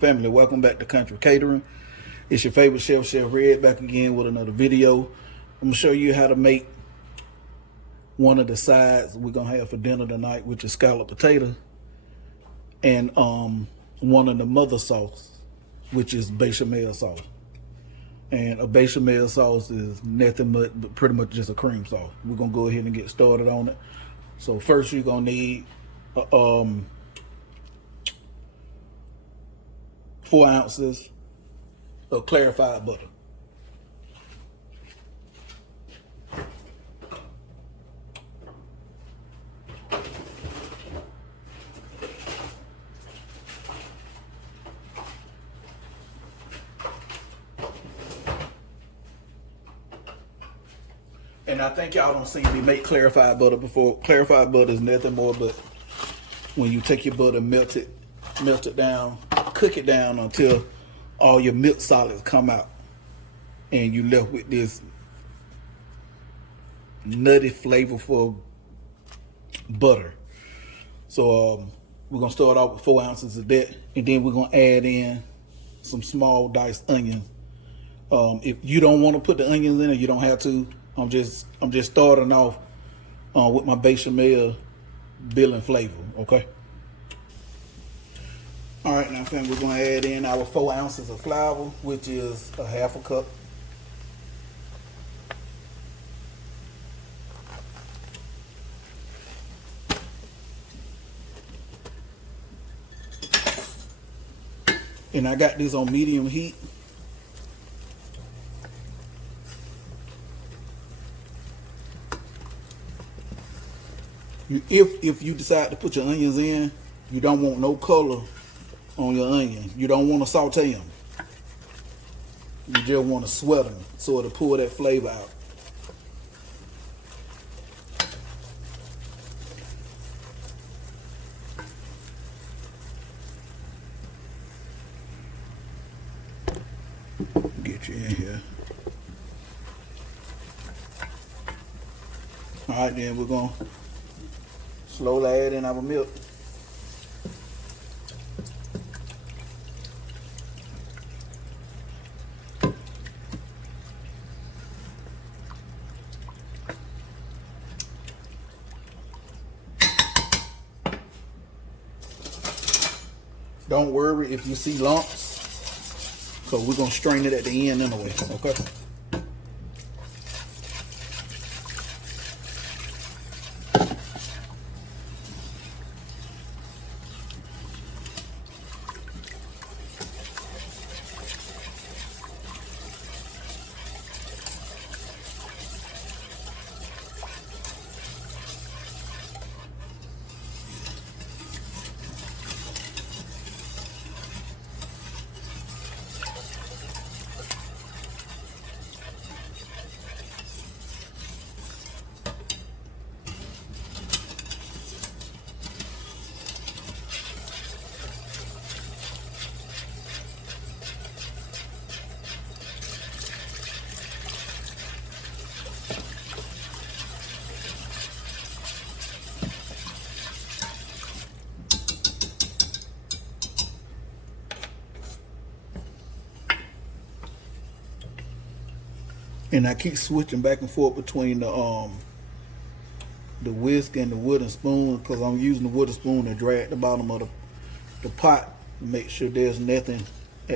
Family, welcome back to Country Catering. It's your favorite chef, Chef Red, back again with another video. I'm going to show you how to make one of the sides we're going to have for dinner tonight, which is scalloped potato, and one of the mother sauce, which is bechamel sauce. And a bechamel sauce is nothing but pretty much just a cream sauce. We're going to go ahead and get started on it. So first you're going to need 4 ounces of clarified butter. And I think y'all don't see me make clarified butter before. Clarified butter is nothing more but when you take your butter, melt it down, cook it down until all your milk solids come out, and you left with this nutty, flavorful butter. So we're gonna start off with 4 ounces of that, and then we're gonna add in some small diced onions. If you don't want to put the onions in it, you don't have to. I'm just starting off with my bechamel building flavor, okay? All right, now family, we're gonna add in our 4 ounces of flour, which is a half a cup. And I got this on medium heat. If you decide to put your onions in, you don't want no color on your onion. You don't want to saute them. You just want to sweat them so it'll pull that flavor out. Get you in here. All right, then we're going to slowly add in our milk. Don't worry if you see lumps, because we're going to strain it at the end anyway, okay? And I keep switching back and forth between the whisk and the wooden spoon, because I'm using the wooden spoon to drag the bottom of the pot to make sure there's nothing.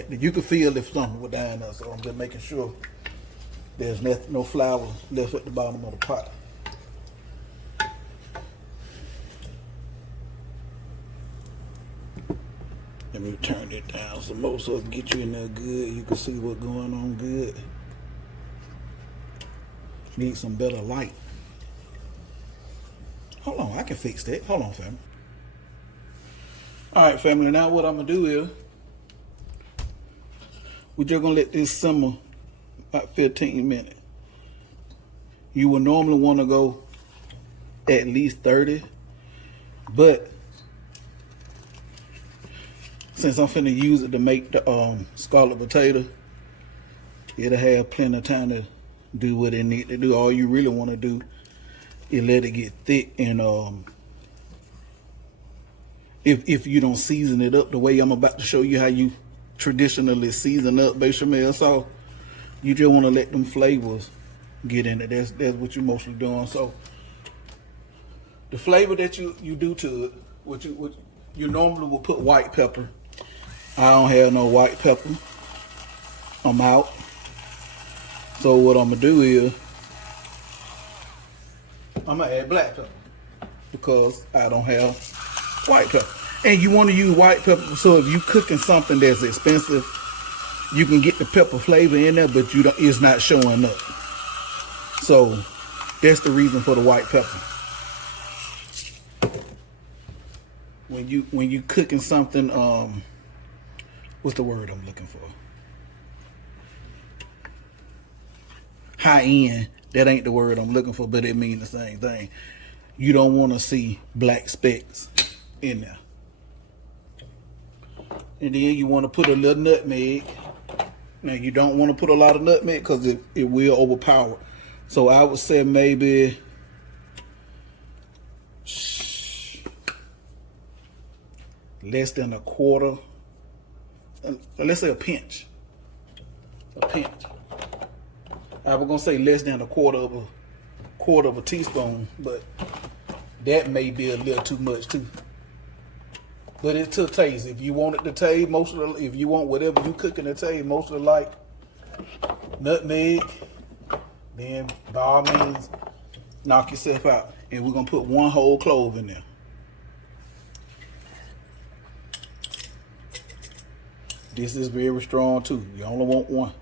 You can feel if something was down there, so I'm just making sure there's no flour left at the bottom of the pot. Let me turn it down so most of it get you in there good. You can see what's going on good. Need some better light. Hold on, I can fix that. Hold on, family. All right, family, now what I'm gonna do is we're just gonna let this simmer about 15 minutes. You would normally want to go at least 30, but since I'm finna use it to make the scalloped potato, it'll have plenty of time to do what it need to do. All you really want to do is let it get thick, and if you don't season it up the way I'm about to show you how you traditionally seasoned up bechamel sauce. You just want to let them flavors get in it. That's what you're mostly doing. So the flavor that you do to it, what you normally will put white pepper. I don't have no white pepper. I'm out. So what I'm gonna do is I'm gonna add black pepper because I don't have white pepper. And you want to use white pepper so if you cooking something that's expensive, you can get the pepper flavor in there, but it's not showing up. So that's the reason for the white pepper. When you cooking something, what's the word I'm looking for? High end. That ain't the word I'm looking for, but it means the same thing. You don't want to see black specks in there. And then you want to put a little nutmeg. Now you don't want to put a lot of nutmeg because it will overpower. So I would say maybe less than a quarter. Let's say a pinch. A pinch. I was gonna say less than a quarter of a teaspoon, but that may be a little too much too. But it's to taste. If you want it to taste, if you want whatever you cooking to taste, mostly like nutmeg, then by all means, knock yourself out. And we're gonna put 1 whole clove in there. This is very strong too. You only want 1.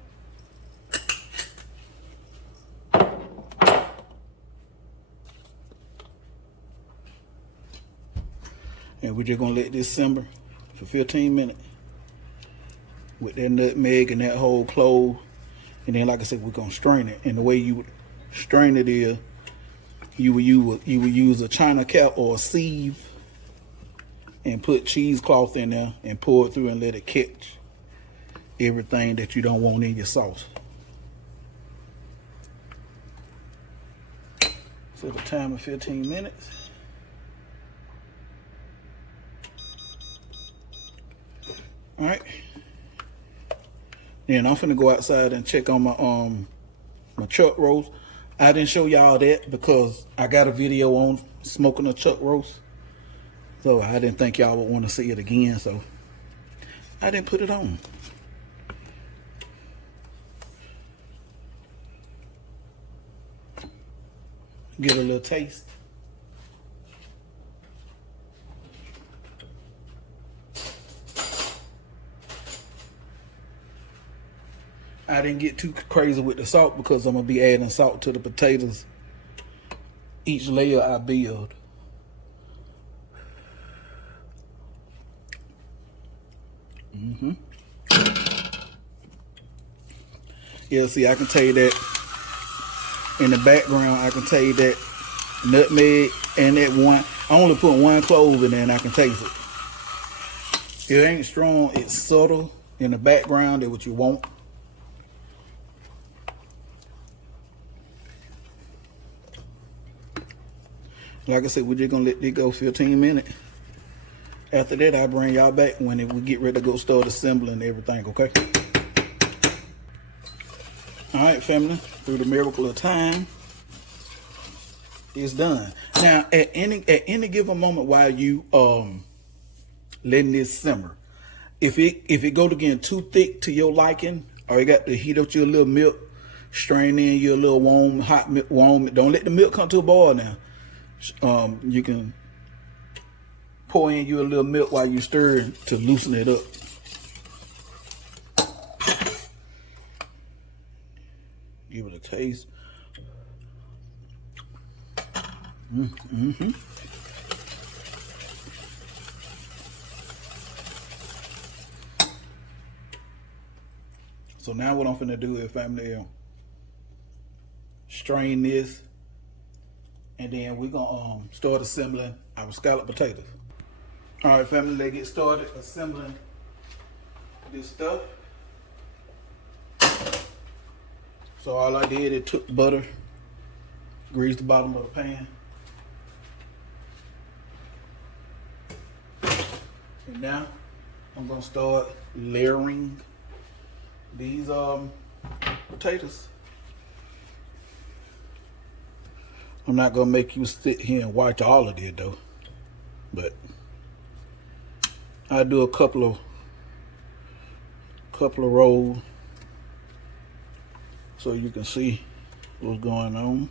And we're just gonna let this simmer for 15 minutes with that nutmeg and that whole clove. And then, like I said, we're gonna strain it. And the way you would strain it is, you would use a china cap or a sieve and put cheesecloth in there and pour it through and let it catch everything that you don't want in your sauce. Set a timer 15 minutes. All right. Then I'm finna go outside and check on my chuck roast. I didn't show y'all that because I got a video on smoking a chuck roast. So I didn't think y'all would want to see it again, so I didn't put it on. Get a little taste. I didn't get too crazy with the salt because I'm gonna be adding salt to the potatoes each layer I build. Yeah, see, I can tell you that in the background, I can tell you that nutmeg and that one, I only put 1 clove in there and I can taste it. It ain't strong, it's subtle in the background. That's what you want. Like I said, we're just gonna let this go 15 minutes. After that, I'll bring y'all back when we get ready to go start assembling everything, okay? All right, family, through the miracle of time, it's done. Now, at any given moment while you letting this simmer, if it go to getting too thick to your liking, or you got to heat up your little milk, strain in your little warm, hot milk, don't let the milk come to a boil now. You can pour in you a little milk while you stir to loosen it up. Give it a taste. So now what I'm finna do is, family, strain this, and then we're gonna start assembling our scalloped potatoes. All right, family, let's get started assembling this stuff. So all I did is took butter, greased the bottom of the pan, and now I'm gonna start layering these potatoes. I'm not gonna make you sit here and watch all of it though, but I do a couple of rolls so you can see what's going on.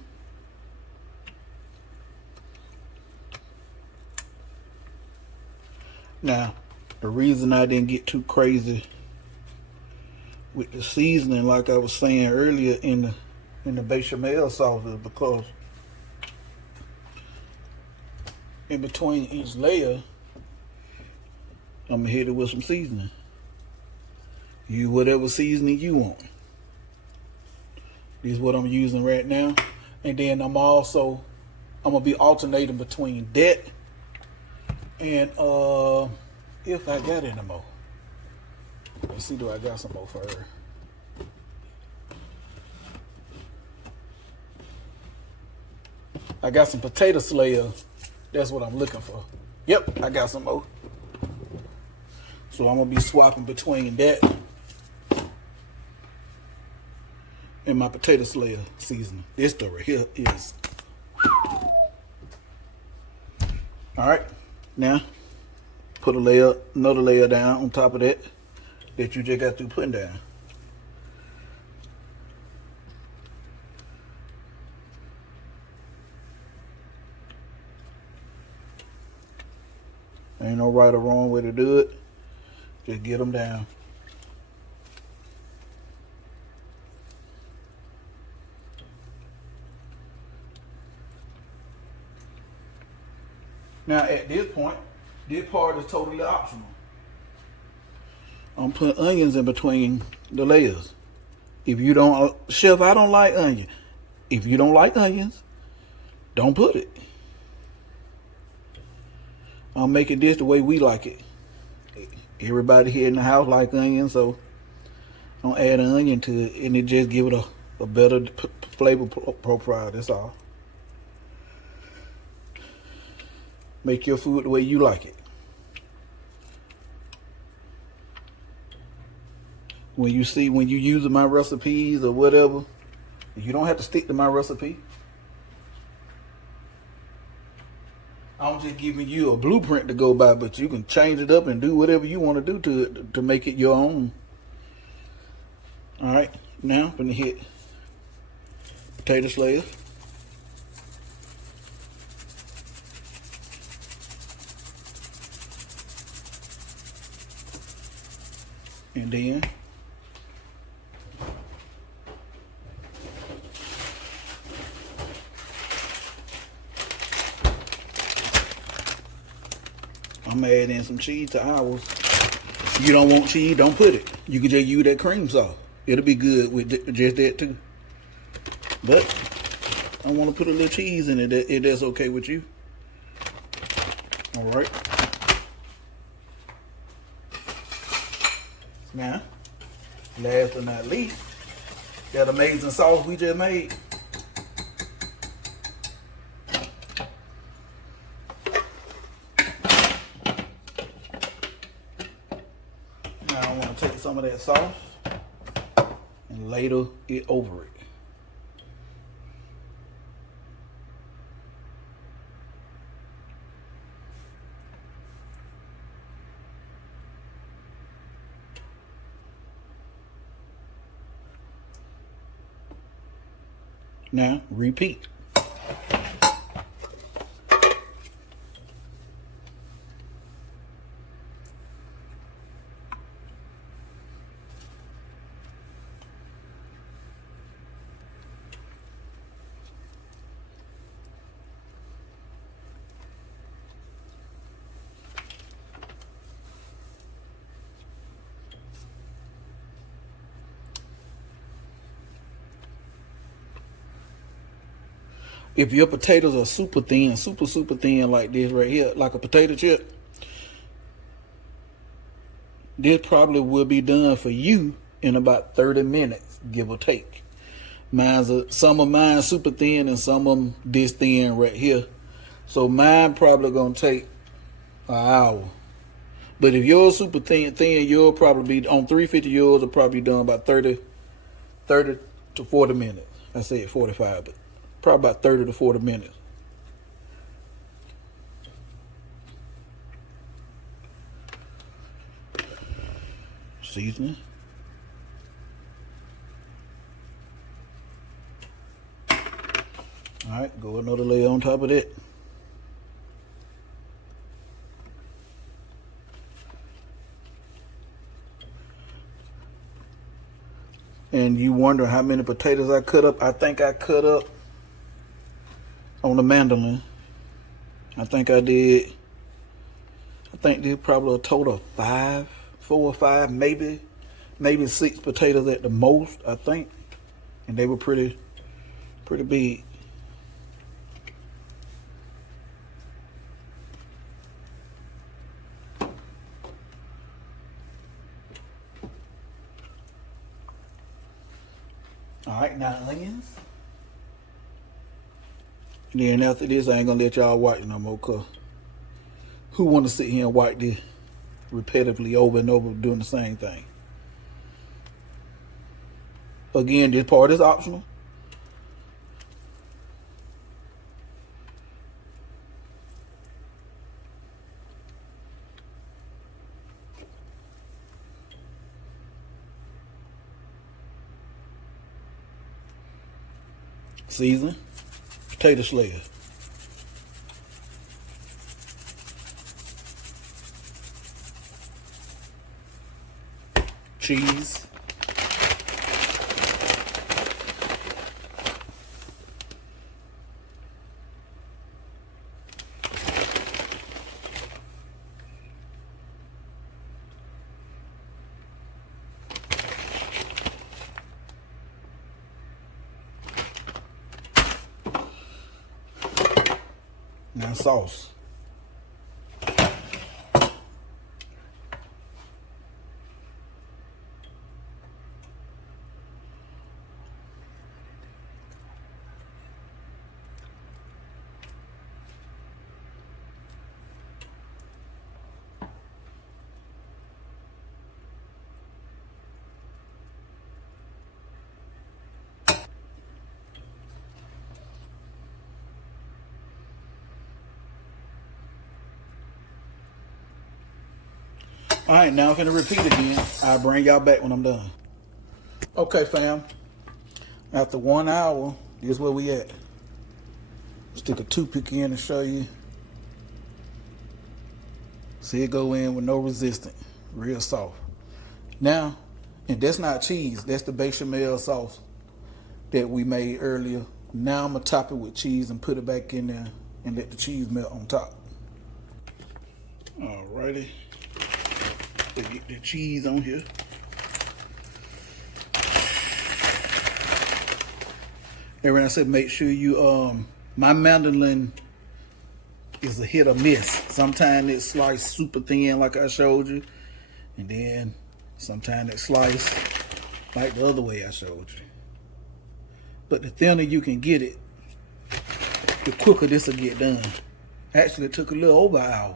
Now, the reason I didn't get too crazy with the seasoning, like I was saying earlier in the bechamel sauce, is because in between each layer, I'm gonna hit it with some seasoning. Use whatever seasoning you want. This is what I'm using right now. And then I'm gonna be alternating between that and if I got any more. Let's see, do I got some more for her? I got some potato slayer. That's what I'm looking for. Yep, I got some more. So I'm gonna be swapping between that and my potato slayer seasoning. This stuff right here is. All right, now put another layer down on top of that you just got through putting down. Ain't no right or wrong way to do it. Just get them down. Now at this point, this part is totally optional. I'm putting onions in between the layers. If you don't, Chef, I don't like onion. If you don't like onions, don't put it. I'm making this the way we like it. Everybody here in the house like onions, so don't add an onion to it, and it just give it a better flavor profile. That's all. Make your food the way you like it. When you using my recipes or whatever, you don't have to stick to my recipe. I'm just giving you a blueprint to go by, but you can change it up and do whatever you want to do to it to make it your own. All right, now I'm gonna hit potato slayer. And then I'm gonna add in some cheese to ours. If you don't want cheese, don't put it. You can just use that cream sauce. It'll be good with just that too. But I want to put a little cheese in it if that's okay with you. All right. Now, last but not least, that amazing sauce we just made. Now I want to take some of that sauce and ladle it over it. Now, repeat. If your potatoes are super thin, super thin like this right here, like a potato chip, this probably will be done for you in about 30 minutes, give or take. Some of mine super thin and some of them this thin right here. So mine probably gonna take an hour. But if yours super thin, you'll probably be on 350. Yours will probably be done about 30 to 40 minutes. I said 45, but probably about 30 to 40 minutes. Seasoning. All right, go another layer on top of that. And you wonder how many potatoes I cut up. I think I cut up on the mandolin. I think did probably a total of 4 or 5, maybe 6 potatoes at the most, I think. And they were pretty big. All right, now onions. And then after this, I ain't gonna let y'all white no more, cause who wanna sit here and white this repetitively over and over doing the same thing? Again, this part is optional. Season, potato slayer. Cheese. Now sauce. All right, now I'm finna repeat again. I'll bring y'all back when I'm done. Okay, fam. After 1 hour, here's where we at. Stick a toothpick in to show you. See it go in with no resistance. Real soft. Now, and that's not cheese. That's the bechamel sauce that we made earlier. Now I'm gonna top it with cheese and put it back in there and let the cheese melt on top. Alrighty. Get the cheese on here. And when I said make sure you my mandolin is a hit or miss. Sometimes it's sliced super thin like I showed you, and then sometimes it's sliced like the other way I showed you. But the thinner you can get it, the quicker this will get done. Actually, it took a little over an hour.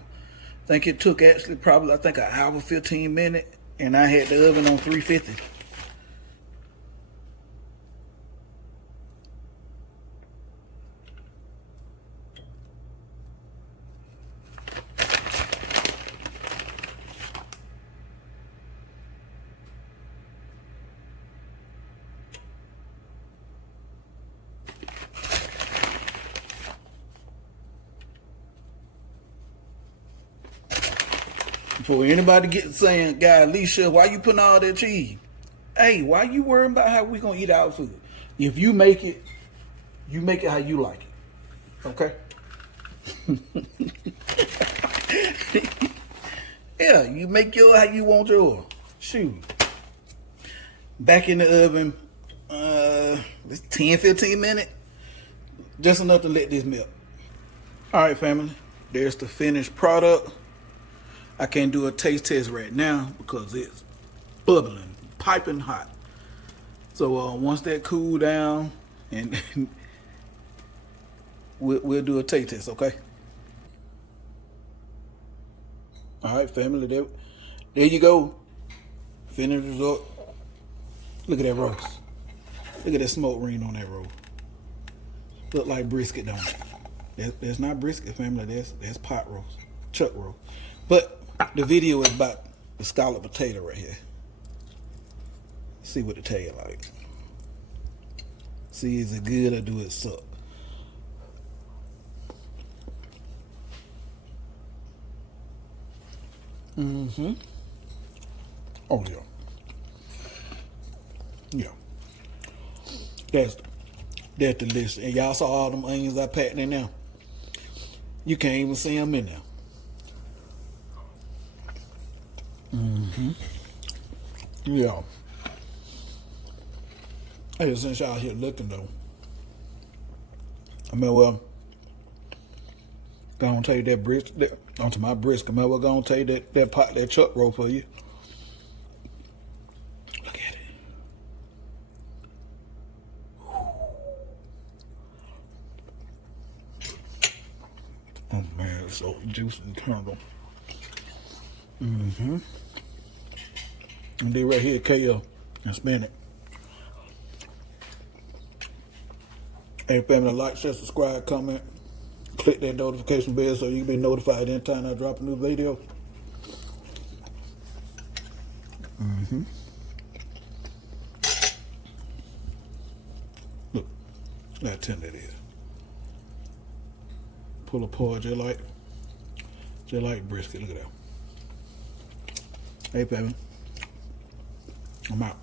I think it took actually probably, an hour, 15 minutes, and I had the oven on 350. For anybody get saying, "God, Alicia, why you putting all that cheese?" Hey, why you worrying about how we gonna eat our food? If you make it how you like it. Okay? Yeah, you make yours how you want yours. Shoot. Back in the oven, it's 10, 15 minutes. Just enough to let this melt. All right, family. There's the finished product. I can't do a taste test right now because it's bubbling, piping hot. So once that cool down, and we'll do a taste test, okay? All right, family. There you go. Finished result. Look at that roast. Look at that smoke ring on that roll. Look like brisket, don't it? That's not brisket, family. That's pot roast, chuck roast. But the video is about the scalloped potato right here. See what it taste like. See, is it good or do it suck? Mm-hmm. Oh yeah. Yeah. That's delicious. And y'all saw all them onions I packed in there. You can't even see them in there. Mm-hmm. Yeah. Hey, since y'all here looking though, I mean, well, gonna tell you that brisket, onto my brisket. I mean, well, gonna tell you that pot, that chuck roll for you. Look at it. Oh man, it's so juicy and tender. Mm-hmm. And then right here, kale and spinach. Hey, family, like, share, subscribe, comment, click that notification bell so you can be notified anytime I drop a new video. Mm-hmm. Look, how tender it is. Pull apart just like brisket. Look at that. Hey, family, I'm out.